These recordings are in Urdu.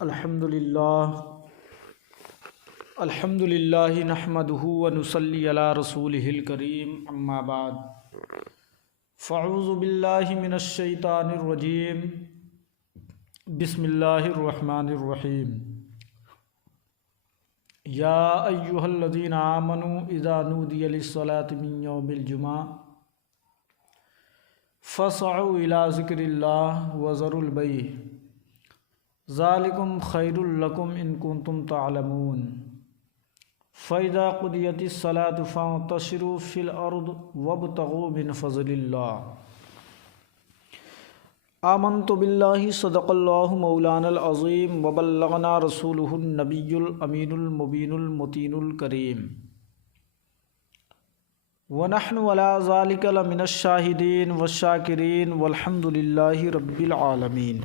الحمد للہ نحمده ونصلی علی رسولہ الکریم اما بعد فاعوذ باللہ من الشیطان الرجیم بسم اللہ الرحمن الرحیم یا ایہا الذین آمنوا اذا نودی للصلاة من یوم الجمعہ فاسعوا الی ذکر اللہ وذروا البیع ذالکم خیر لکم ان کنتم تعلمون فَإِذَا قُضِيَتِ الصَّلَاةُ فَانتَشِرُوا فِي الْأَرْضِ وَابْتَغُوا مِنْ فَضْلِ اللَّهِ آمَنْتُ بِاللَّهِ صدق اللہ مولانا العظیم وبلغنا رسولہ النبی الامین المبین المتین الکریم ونحن علی ذلک لمن الشاہدین والشاکرین والحمد للہ رب العالمین۔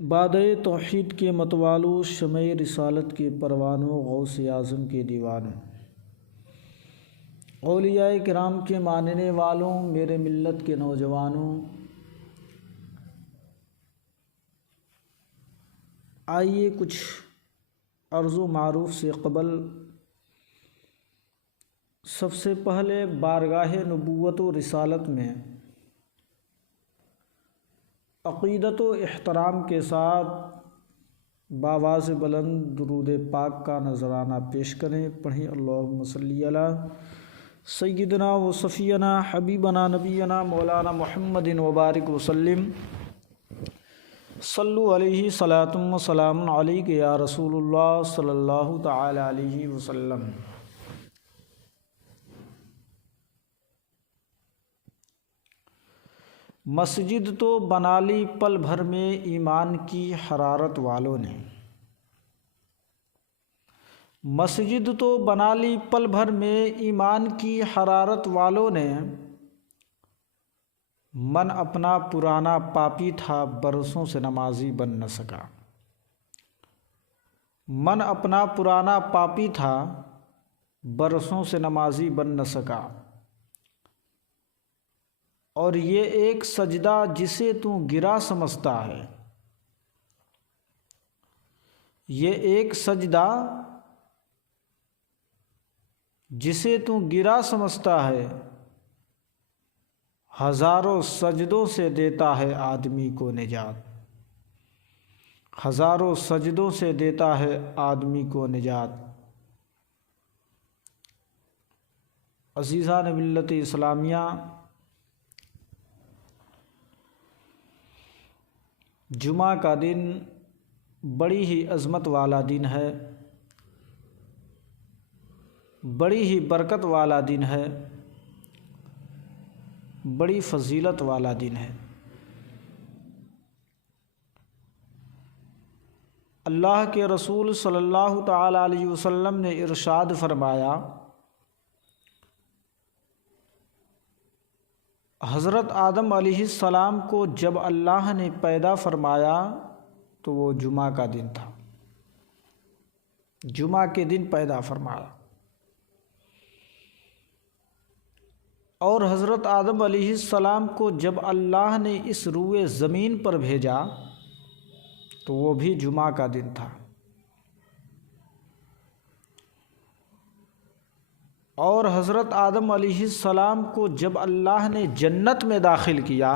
باد توحید کے متوالو، شمع رسالت کے پروانوں، غوث اعظم کے دیوانوں، اولیاء کرام کے ماننے والوں، میرے ملت کے نوجوانوں، آئیے کچھ عرض و معروف سے قبل سب سے پہلے بارگاہ نبوت و رسالت میں عقیدت و احترام کے ساتھ بآواز بلند درود پاک کا نذرانہ پیش کریں۔ پڑھیں اللہم صلی علی سیدنا و صفینا حبیبنا نبینا مولانا محمد وبارک وسلم صلو علیہ صلاۃ و سلام علیک یا رسول اللہ صلی اللہ تعالی علیہ وسلم۔ مسجد تو بنا لی پل بھر میں ایمان کی حرارت والوں نے، مسجد تو بنا لی پل بھر میں ایمان کی حرارت والوں نے، من اپنا پرانا پاپی تھا برسوں سے نمازی بن نہ سکا، من اپنا پرانا پاپی تھا برسوں سے نمازی بن نہ سکا، اور یہ ایک سجدہ جسے تو گرا سمجھتا ہے، یہ ایک سجدہ جسے تو گرا سمجھتا ہے، ہزاروں سجدوں سے دیتا ہے آدمی کو نجات، ہزاروں سجدوں سے دیتا ہے آدمی کو نجات۔ عزیزان ملت اسلامیہ، جمعہ کا دن بڑی ہی عظمت والا دن ہے، بڑی ہی برکت والا دن ہے، بڑی فضیلت والا دن ہے۔ اللہ کے رسول صلی اللہ تعالی علیہ وسلم نے ارشاد فرمایا، حضرت آدم علیہ السلام کو جب اللہ نے پیدا فرمایا تو وہ جمعہ کا دن تھا، جمعہ کے دن پیدا فرمایا، اور حضرت آدم علیہ السلام کو جب اللہ نے اس روئے زمین پر بھیجا تو وہ بھی جمعہ کا دن تھا، اور حضرت آدم علیہ السلام کو جب اللہ نے جنت میں داخل کیا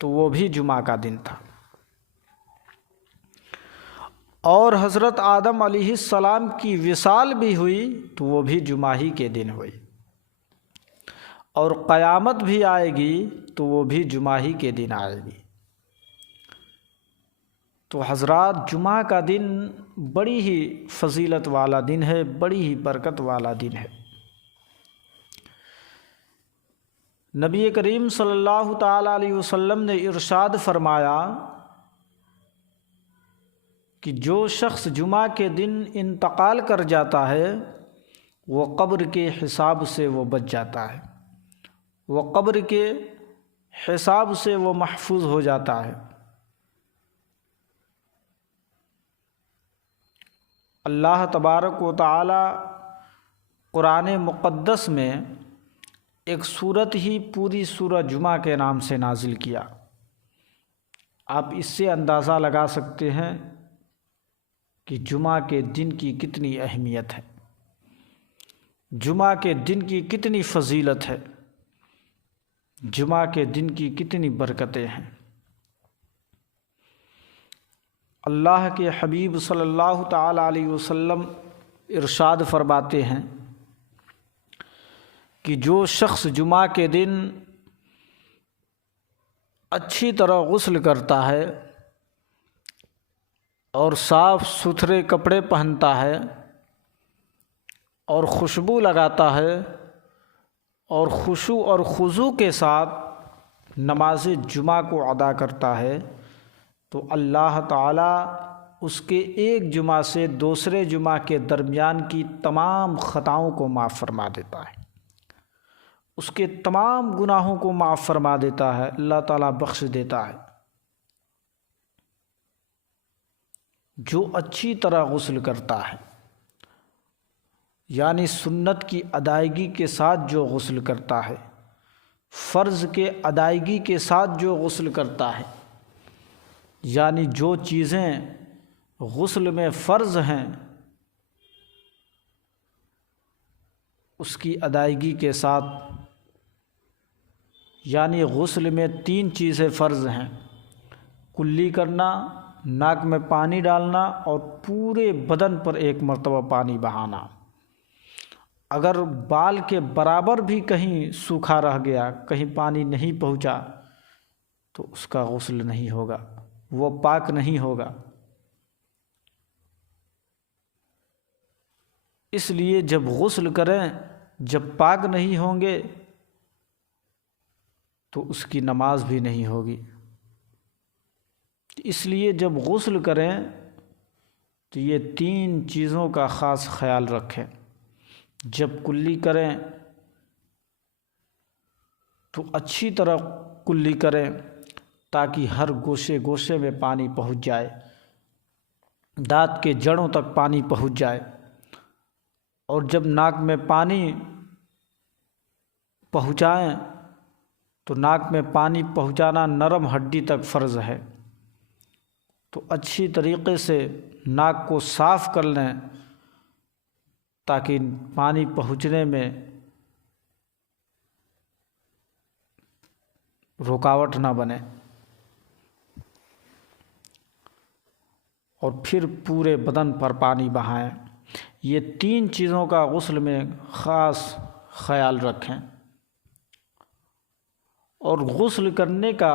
تو وہ بھی جمعہ کا دن تھا، اور حضرت آدم علیہ السلام کی وصال بھی ہوئی تو وہ بھی جمعہ ہی کے دن ہوئی، اور قیامت بھی آئے گی تو وہ بھی جمعہ ہی کے دن آئے گی۔ تو حضرات، جمعہ کا دن بڑی ہی فضیلت والا دن ہے، بڑی ہی برکت والا دن ہے۔ نبی کریم صلی اللہ تعالی علیہ وسلم نے ارشاد فرمایا کہ جو شخص جمعہ کے دن انتقال کر جاتا ہے وہ قبر کے حساب سے وہ بچ جاتا ہے، وہ قبر کے حساب سے وہ محفوظ ہو جاتا ہے۔ اللہ تبارک و تعالی قرآن مقدس میں ایک صورت ہی پوری سورہ جمعہ کے نام سے نازل کیا۔ آپ اس سے اندازہ لگا سکتے ہیں کہ جمعہ کے دن کی کتنی اہمیت ہے، جمعہ کے دن کی کتنی فضیلت ہے، جمعہ کے دن کی کتنی برکتیں ہیں۔ اللہ کے حبیب صلی اللہ تعالی علیہ وسلم ارشاد فرماتے ہیں کہ جو شخص جمعہ کے دن اچھی طرح غسل کرتا ہے اور صاف ستھرے کپڑے پہنتا ہے اور خوشبو لگاتا ہے اور خشوع اور خضوع کے ساتھ نماز جمعہ کو ادا کرتا ہے تو اللہ تعالیٰ اس کے ایک جمعہ سے دوسرے جمعہ کے درمیان کی تمام خطاؤں کو معاف فرما دیتا ہے، اس کے تمام گناہوں کو معاف فرما دیتا ہے، اللہ تعالیٰ بخش دیتا ہے۔ جو اچھی طرح غسل کرتا ہے، یعنی سنت کی ادائیگی کے ساتھ جو غسل کرتا ہے، فرض کے ادائیگی کے ساتھ جو غسل کرتا ہے، یعنی جو چیزیں غسل میں فرض ہیں اس کی ادائیگی کے ساتھ، یعنی غسل میں 3 چیزیں فرض ہیں: کلی کرنا، ناک میں پانی ڈالنا اور پورے بدن پر 1 مرتبہ پانی بہانا۔ اگر بال کے برابر بھی کہیں سوکھا رہ گیا، کہیں پانی نہیں پہنچا تو اس کا غسل نہیں ہوگا، وہ پاک نہیں ہوگا۔ اس لیے جب غسل کریں، جب پاک نہیں ہوں گے تو اس کی نماز بھی نہیں ہوگی۔ اس لیے جب غسل کریں تو یہ 3 چیزوں کا خاص خیال رکھیں۔ جب کلی کریں تو اچھی طرح کلی کریں تاکہ ہر گوشے گوشے میں پانی پہنچ جائے، دانت کے جڑوں تک پانی پہنچ جائے۔ اور جب ناک میں پانی پہنچائیں تو ناک میں پانی پہنچانا نرم ہڈی تک فرض ہے، تو اچھی طریقے سے ناک کو صاف کر لیں تاکہ پانی پہنچنے میں رکاوٹ نہ بنے، اور پھر پورے بدن پر پانی بہائیں۔ یہ 3 چیزوں کا غسل میں خاص خیال رکھیں۔ اور غسل کرنے کا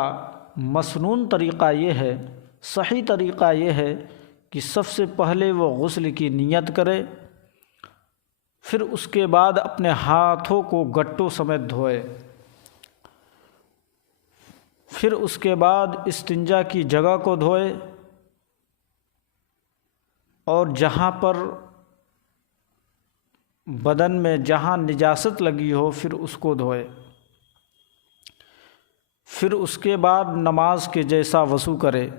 مسنون طریقہ یہ ہے، صحیح طریقہ یہ ہے کہ سب سے پہلے وہ غسل کی نیت کرے، پھر اس کے بعد اپنے ہاتھوں کو گٹوں سمیت دھوئے، پھر اس کے بعد استنجا کی جگہ کو دھوئے، اور جہاں پر بدن میں جہاں نجاست لگی ہو پھر اس کو دھوئے، پھر اس کے بعد نماز کے جیسا وضو کرے،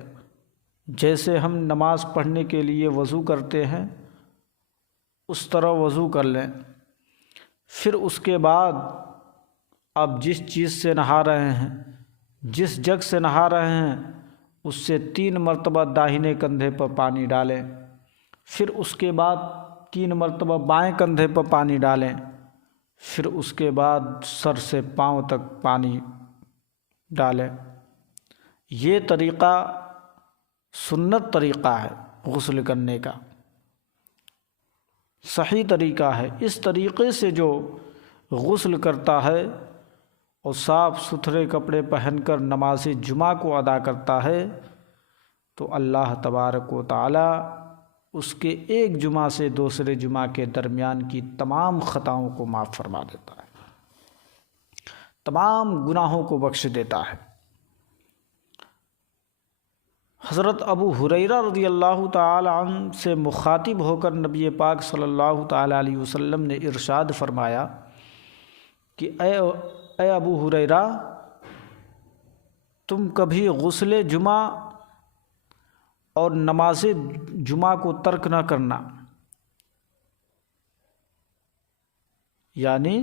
جیسے ہم نماز پڑھنے کے لیے وضو کرتے ہیں اس طرح وضو کر لیں۔ پھر اس کے بعد آپ جس چیز سے نہا رہے ہیں، جس جگ سے نہا رہے ہیں، اس سے 3 مرتبہ داہنے کندھے پر پانی ڈالیں، پھر اس کے بعد 3 مرتبہ بائیں کندھے پر پانی ڈالیں، پھر اس کے بعد سر سے پاؤں تک پانی ڈالیں۔ یہ طریقہ سنت طریقہ ہے غسل کرنے کا، صحیح طریقہ ہے۔ اس طریقے سے جو غسل کرتا ہے اور صاف ستھرے کپڑے پہن کر نماز جمعہ کو ادا کرتا ہے تو اللہ تبارک و تعالی اس کے ایک جمعہ سے دوسرے جمعہ کے درمیان کی تمام خطاؤں کو معاف فرما دیتا ہے، تمام گناہوں کو بخش دیتا ہے۔ حضرت ابو ہریرہ رضی اللہ تعالی عنہ سے مخاطب ہو کر نبی پاک صلی اللہ تعالی علیہ وسلم نے ارشاد فرمایا کہ اے ابو ہریرہ، تم کبھی غسل جمعہ اور نماز جمعہ کو ترک نہ کرنا، یعنی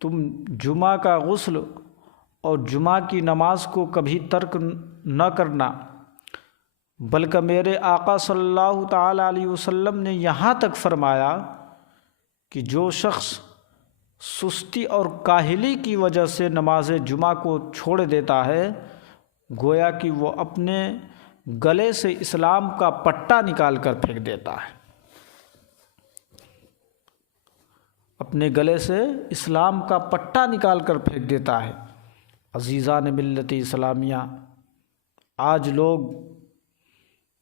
تم جمعہ کا غسل اور جمعہ کی نماز کو کبھی ترک نہ کرنا، بلکہ میرے آقا صلی اللہ تعالیٰ علیہ وسلم نے یہاں تک فرمایا کہ جو شخص سستی اور کاہلی کی وجہ سے نماز جمعہ کو چھوڑ دیتا ہے، گویا کہ وہ اپنے گلے سے اسلام کا پٹا نکال کر پھینک دیتا ہے، اپنے گلے سے اسلام کا پٹا نکال کر پھینک دیتا ہے۔ عزیزان ملت اسلامیہ، آج لوگ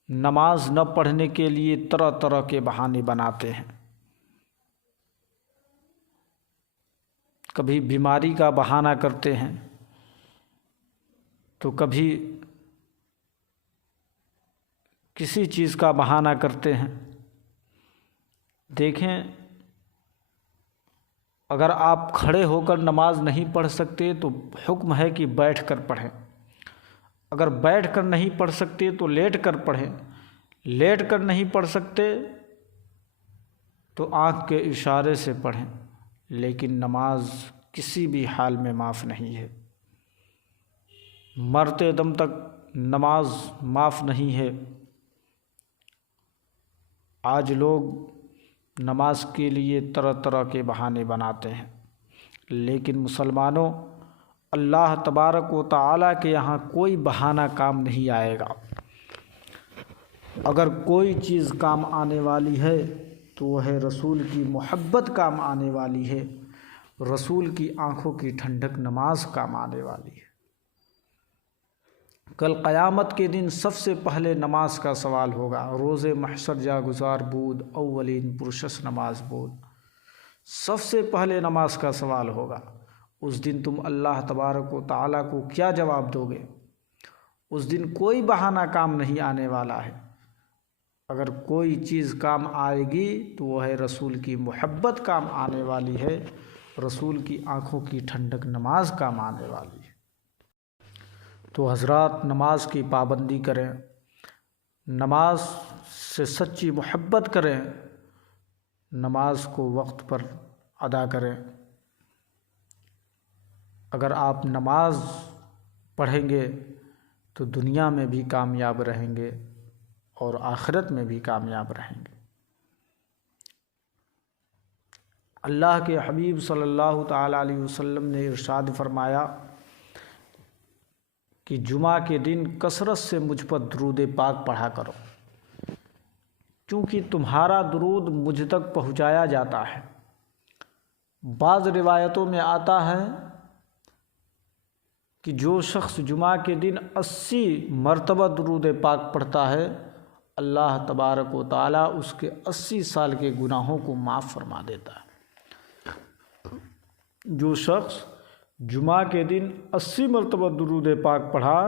نماز نہ پڑھنے کے لیے طرح طرح کے بہانے بناتے ہیں۔ کبھی بیماری کا بہانہ کرتے ہیں، تو کبھی کسی چیز کا بہانہ کرتے ہیں۔ دیکھیں، اگر آپ کھڑے ہو کر نماز نہیں پڑھ سکتے تو حکم ہے کہ بیٹھ کر پڑھیں، اگر بیٹھ کر نہیں پڑھ سکتے تو لیٹ کر پڑھیں، لیٹ کر نہیں پڑھ سکتے تو آنکھ کے اشارے سے پڑھیں، لیکن نماز کسی بھی حال میں معاف نہیں ہے، مرتے دم تک نماز معاف نہیں ہے۔ آج لوگ نماز کے لیے طرح طرح کے بہانے بناتے ہیں، لیکن مسلمانوں، اللہ تبارک و تعالیٰ کے یہاں کوئی بہانہ کام نہیں آئے گا۔ اگر کوئی چیز کام آنے والی ہے تو وہ ہے رسول کی محبت کام آنے والی ہے، رسول کی آنکھوں کی ٹھنڈک نماز کام آنے والی ہے۔ کل قیامت کے دن سب سے پہلے نماز کا سوال ہوگا۔ روز محشر جا گزار بود، اولین پرشس نماز بود۔ سب سے پہلے نماز کا سوال ہوگا۔ اس دن تم اللہ تبارک و تعالیٰ کو کیا جواب دو گے؟ اس دن کوئی بہانہ کام نہیں آنے والا ہے۔ اگر کوئی چیز کام آئے گی تو وہ ہے رسول کی محبت کام آنے والی ہے، رسول کی آنکھوں کی ٹھنڈک نماز کام آنے والی ہے۔ تو حضرات، نماز کی پابندی کریں، نماز سے سچی محبت کریں، نماز کو وقت پر ادا کریں۔ اگر آپ نماز پڑھیں گے تو دنیا میں بھی کامیاب رہیں گے اور آخرت میں بھی کامیاب رہیں گے۔ اللہ کے حبیب صلی اللہ تعالیٰ علیہ وسلم نے ارشاد فرمایا کہ جمعہ کے دن کثرت سے مجھ پر درود پاک پڑھا کرو، کیونکہ تمہارا درود مجھ تک پہنچایا جاتا ہے۔ بعض روایتوں میں آتا ہے کہ جو شخص جمعہ کے دن 80 مرتبہ درود پاک پڑھتا ہے، اللہ تبارک و تعالیٰ اس کے 80 سال کے گناہوں کو معاف فرما دیتا ہے۔ جو شخص جمعہ کے دن 80 مرتبہ درود پاک پڑھا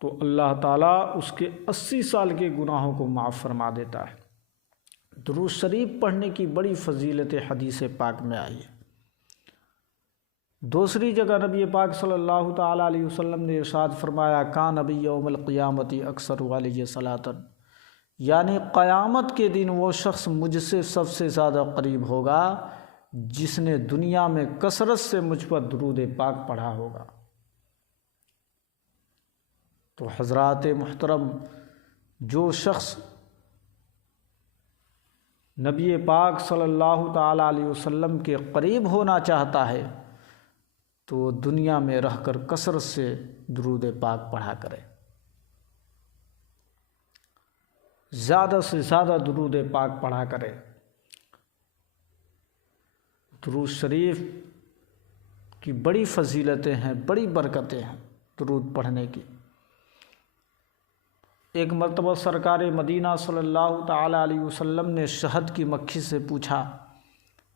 تو اللہ تعالیٰ اس کے 80 سال کے گناہوں کو معاف فرما دیتا ہے۔ درود شریف پڑھنے کی بڑی فضیلت حدیث پاک میں آئی ہے۔ دوسری جگہ نبی پاک صلی اللہ تعالیٰ علیہ وسلم نے ارشاد فرمایا، کان نبی یوم القیامت اکثر علیہ صلاۃً، یعنی قیامت کے دن وہ شخص مجھ سے سب سے زیادہ قریب ہوگا جس نے دنیا میں کثرت سے مجھ پر درود پاک پڑھا ہوگا۔ تو حضرات محترم، جو شخص نبی پاک صلی اللہ تعالیٰ علیہ وسلم کے قریب ہونا چاہتا ہے تو وہ دنیا میں رہ کر کثرت سے درود پاک پڑھا کرے، زیادہ سے زیادہ درود پاک پڑھا کرے۔ درود شریف کی بڑی فضیلتیں ہیں، بڑی برکتیں ہیں درود پڑھنے کی۔ ایک مرتبہ سرکار مدینہ صلی اللہ تعالیٰ علیہ وسلم نے شہد کی مکھی سے پوچھا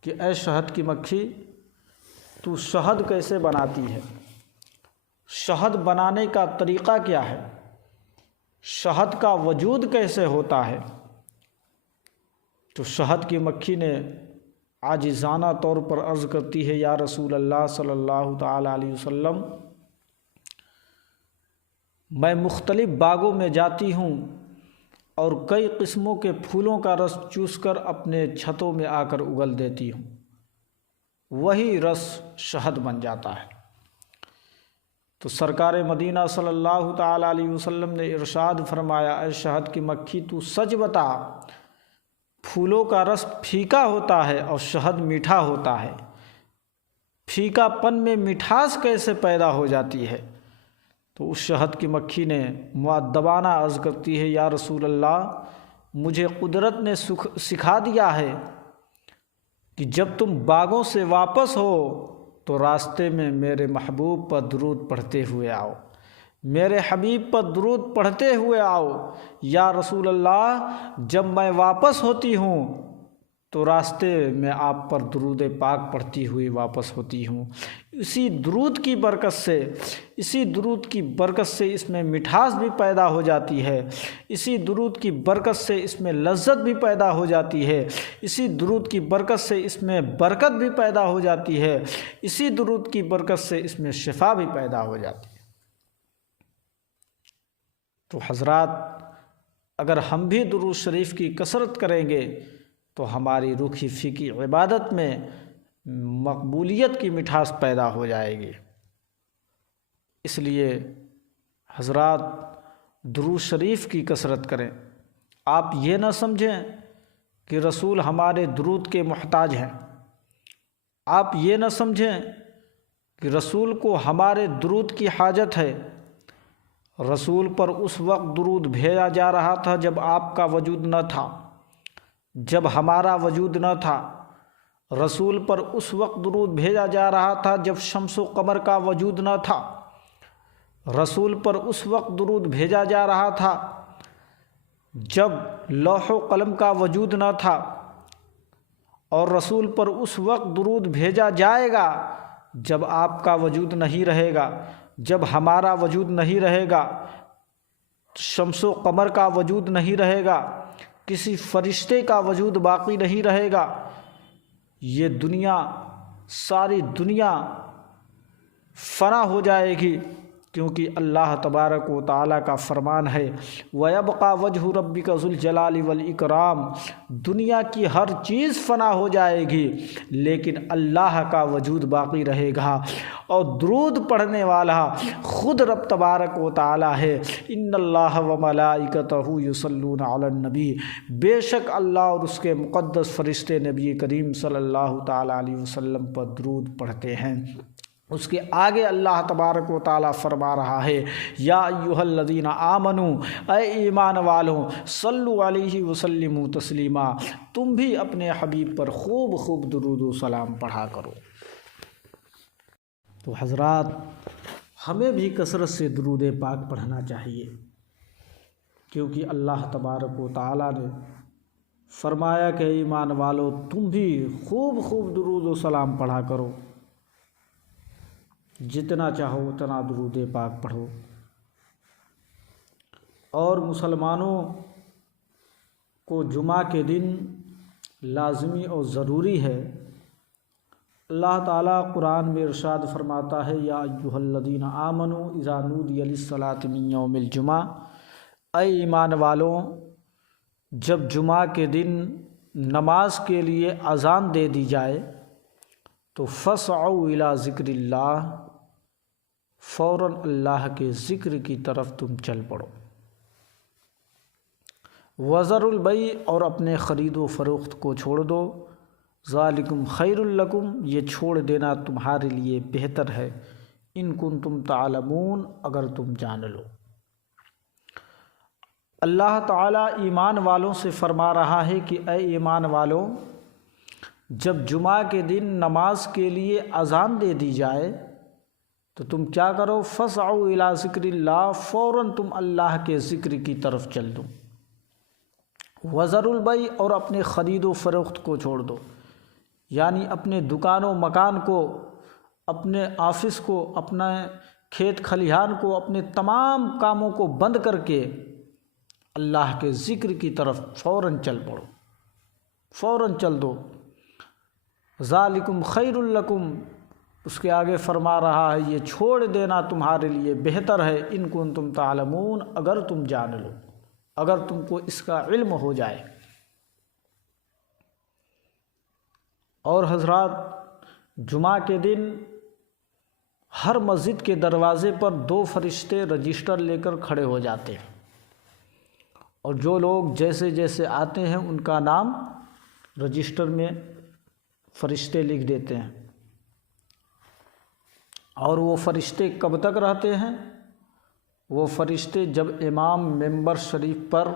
کہ اے شہد کی مکھی، تو شہد کیسے بناتی ہے؟ شہد بنانے کا طریقہ کیا ہے؟ شہد کا وجود کیسے ہوتا ہے؟ تو شہد کی مکھی نے عاجزانہ طور پر عرض کرتی ہے، یا رسول اللہ صلی اللہ تعالیٰ علیہ وسلم، میں مختلف باغوں میں جاتی ہوں اور کئی قسموں کے پھولوں کا رس چوس کر اپنے چھتوں میں آ کر اگل دیتی ہوں، وہی رس شہد بن جاتا ہے۔ تو سرکار مدینہ صلی اللہ تعالیٰ علیہ وسلم نے ارشاد فرمایا، اے شہد کی مکھی تو سچ بتا، پھولوں کا رس پھیکا ہوتا ہے اور شہد میٹھا ہوتا ہے، پھیکا پن میں مٹھاس کیسے پیدا ہو جاتی ہے؟ تو اس شہد کی مکھی نے مؤدبانہ عرض کرتی ہے، یا رسول اللہ، مجھے قدرت نے سکھا دیا ہے کہ جب تم باغوں سے واپس ہو تو راستے میں میرے محبوب پر درود پڑھتے ہوئے آؤ، میرے حبیب پر درود پڑھتے ہوئے آؤ۔ یا رسول اللہ، جب میں واپس ہوتی ہوں تو راستے میں آپ پر درود پاک پڑھتی ہوئی واپس ہوتی ہوں۔ اسی درود کی برکت سے اس میں مٹھاس بھی پیدا ہو جاتی ہے، اسی درود کی برکت سے اس میں لذت بھی پیدا ہو جاتی ہے، اسی درود کی برکت سے اس میں برکت بھی پیدا ہو جاتی ہے، اسی درود کی برکت سے اس میں شفا بھی پیدا ہو جاتی ہے۔ تو حضرات، اگر ہم بھی درود شریف کی کثرت کریں گے تو ہماری روکھی پھیکی عبادت میں مقبولیت کی مٹھاس پیدا ہو جائے گی۔ اس لیے حضرات، درود شریف کی کثرت کریں۔ آپ یہ نہ سمجھیں کہ رسول ہمارے درود کے محتاج ہیں، آپ یہ نہ سمجھیں کہ رسول کو ہمارے درود کی حاجت ہے۔ رسول پر اس وقت درود بھیجا جا رہا تھا جب آپ کا وجود نہ تھا، جب ہمارا وجود نہ تھا۔ رسول پر اس وقت درود بھیجا جا رہا تھا جب شمس و قمر کا وجود نہ تھا۔ رسول پر اس وقت درود بھیجا جا رہا تھا جب لوح و قلم کا وجود نہ تھا، اور رسول پر اس وقت درود بھیجا جائے گا جب آپ کا وجود نہیں رہے گا، جب ہمارا وجود نہیں رہے گا، شمس و قمر کا وجود نہیں رہے گا، کسی فرشتے کا وجود باقی نہیں رہے گا، یہ دنیا، ساری دنیا فنا ہو جائے گی، کیونکہ اللہ تبارک و تعالیٰ کا فرمان ہے وَيَبْقَى وَجْهُ رَبِّكَ ذُو الْجَلَالِ وَالْإِكْرَامِ۔ دنیا کی ہر چیز فنا ہو جائے گی لیکن اللہ کا وجود باقی رہے گا، اور درود پڑھنے والا خود رب تبارک و تعالیٰ ہے۔ ان اللہ وملائکتہ یصلون علی النبی، بے شک اللہ اور اس کے مقدس فرشتے نبی کریم صلی اللہ تعالیٰ علیہ وسلم پر درود پڑھتے ہیں۔ اس کے آگے اللہ تبارک و تعالیٰ فرما رہا ہے، یا ایھا الذین آمنوا، اے ایمان والوں، صلو علیہ وسلموا تسلیما، تم بھی اپنے حبیب پر خوب خوب درود و سلام پڑھا کرو۔ تو حضرات، ہمیں بھی کثرت سے درود پاک پڑھنا چاہیے، کیونکہ اللہ تبارک و تعالیٰ نے فرمایا کہ ایمان والو، تم بھی خوب خوب درود و سلام پڑھا کرو، جتنا چاہو اتنا درود پاک پڑھو۔ اور مسلمانوں کو جمعہ کے دن لازمی اور ضروری ہے۔ اللہ تعالیٰ قرآن میں ارشاد فرماتا ہے، یا ایھا الذین آمنوا اذا نودی للصلاۃ من یوم الجمعہ، اے ایمان والوں، جب جمعہ کے دن نماز کے لیے اذان دے دی جائے تو فاسعوا الی ذکر اللہ، فوراً اللہ کے ذکر کی طرف تم چل پڑو۔ وذروا البیع، اور اپنے خرید و فروخت کو چھوڑ دو۔ ذالکم خیر لکم، یہ چھوڑ دینا تمہارے لیے بہتر ہے۔ ان کنتم تعلمون، اگر تم جان لو۔ اللہ تعالیٰ ایمان والوں سے فرما رہا ہے کہ اے ایمان والوں، جب جمعہ کے دن نماز کے لیے اذان دے دی جائے تو تم کیا کرو؟ فاسعوا الی ذکر اللہ، فوراً تم اللہ کے ذکر کی طرف چل دو۔ وذروا البیع، اور اپنے خرید و فروخت کو چھوڑ دو، یعنی اپنے دکان و مکان کو، اپنے آفس کو، اپنے کھیت کھلیہان کو، اپنے تمام کاموں کو بند کر کے اللہ کے ذکر کی طرف فوراً چل پڑو، فوراً چل دو۔ ذالکم خیر لکم، اس کے آگے فرما رہا ہے یہ چھوڑ دینا تمہارے لیے بہتر ہے۔ ان کنتم تعلمون، اگر تم جان لو، اگر تم کو اس کا علم ہو جائے۔ اور حضرات، جمعہ کے دن ہر مسجد کے دروازے پر 2 فرشتے رجسٹر لے کر کھڑے ہو جاتے ہیں، اور جو لوگ جیسے جیسے آتے ہیں ان کا نام رجسٹر میں فرشتے لکھ دیتے ہیں۔ اور وہ فرشتے کب تک رہتے ہیں؟ وہ فرشتے جب امام ممبر شریف پر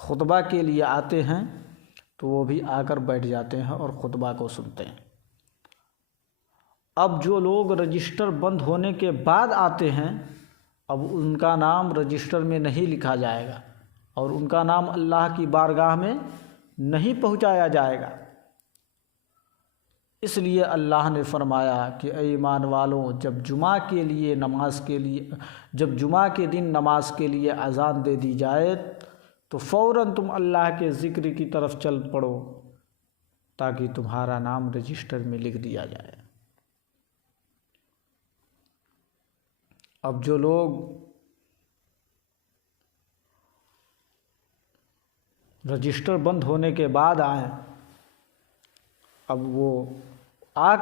خطبہ کے لیے آتے ہیں تو وہ بھی آ کر بیٹھ جاتے ہیں اور خطبہ کو سنتے ہیں۔ اب جو لوگ رجسٹر بند ہونے کے بعد آتے ہیں، اب ان کا نام رجسٹر میں نہیں لکھا جائے گا اور ان کا نام اللہ کی بارگاہ میں نہیں پہنچایا جائے گا۔ اس لیے اللہ نے فرمایا کہ اے ایمان والوں، جب جمعہ کے دن نماز کے لیے اذان دے دی جائے تو فوراً تم اللہ کے ذکر کی طرف چل پڑو تاکہ تمہارا نام رجسٹر میں لکھ دیا جائے۔ اب جو لوگ رجسٹر بند ہونے کے بعد آئیں، اب وہ آ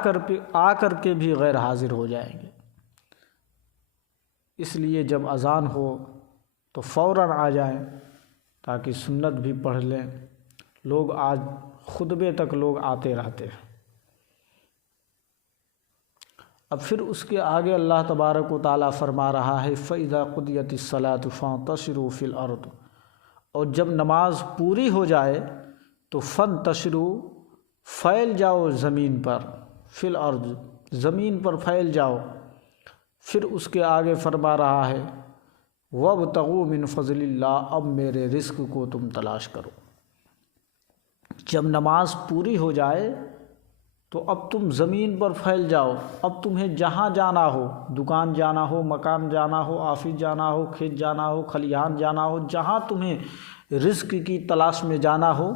کر کے بھی غیر حاضر ہو جائیں گے۔ اس لیے جب اذان ہو تو فوراً آ جائیں تاکہ سنت بھی پڑھ لیں۔ لوگ آج خطبے تک لوگ آتے رہتے ہیں۔ اب پھر اس کے آگے اللہ تبارک و تعالیٰ فرما رہا ہے فَإِذَا قُضِيَتِ الصَّلَاةُ فَانتَشِرُوا فِي الْأَرْضِ، اور جب نماز پوری ہو جائے تو فَانتَشِرُوا، پھیل جاؤ زمین پر، فی الارض، زمین پر پھیل جاؤ۔ پھر اس کے آگے فرما رہا ہے وَابْتَغُوا مِنْ فَضْلِ اللَّهِ، اب میرے رزق کو تم تلاش کرو۔ جب نماز پوری ہو جائے تو اب تم زمین پر پھیل جاؤ۔ اب تمہیں جہاں جانا ہو، دکان جانا ہو، مکان جانا ہو، آفس جانا ہو، کھیت جانا ہو، کھلیان جانا ہو، جہاں تمہیں رزق کی تلاش میں جانا ہو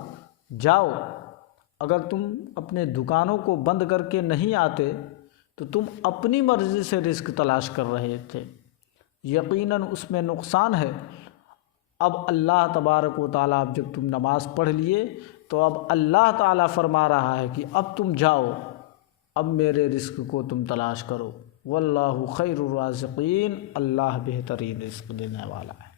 جاؤ۔ اگر تم اپنے دکانوں کو بند کر کے نہیں آتے تو تم اپنی مرضی سے رزق تلاش کر رہے تھے، یقیناً اس میں نقصان ہے۔ اب اللہ تبارک و تعالیٰ، اب جب تم نماز پڑھ لیے تو اب اللہ تعالیٰ فرما رہا ہے کہ اب تم جاؤ، اب میرے رزق کو تم تلاش کرو۔ واللہ خیر الرازقین، اللہ بہترین رزق دینے والا ہے۔